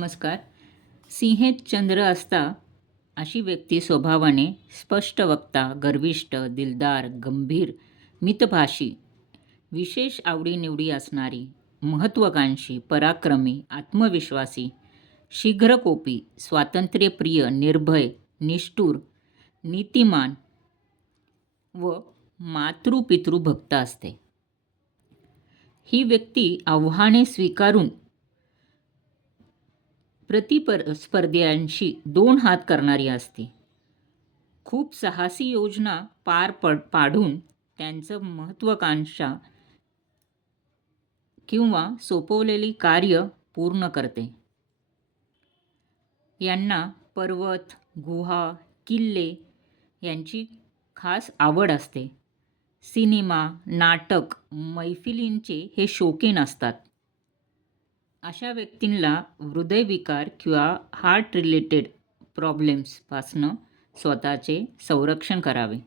नमस्कार. सिंहेत चंद्र असता अशी व्यक्ती स्वभावाने स्पष्ट वक्ता, गर्विष्ठ, दिलदार, गंभीर, मितभाषी, विशेष आवडीनिवडी असणारी, महत्त्वाकांक्षी, पराक्रमी, आत्मविश्वासी, शीघ्रकोपी, स्वातंत्र्यप्रिय, निर्भय, निष्ठुर, नीतिमान व मातृपितृभक्त असते. ही व्यक्ती आव्हाने स्वीकारून स्पर्ध्यांशी दोन हात करणारी असते. खूप साहसी योजना पाडून त्यांचं महत्त्वाकांक्षा किंवा सोपवलेली कार्य पूर्ण करते. यांना पर्वत, गुहा, किल्ले यांची खास आवड असते. सिनेमा, नाटक, मैफिलींचे हे शौकीन असतात. अशा व्यक्तींना हृदयविकार किंवा हार्ट रिलेटेड प्रॉब्लेम्सपासनं स्वतःचे संरक्षण करावे.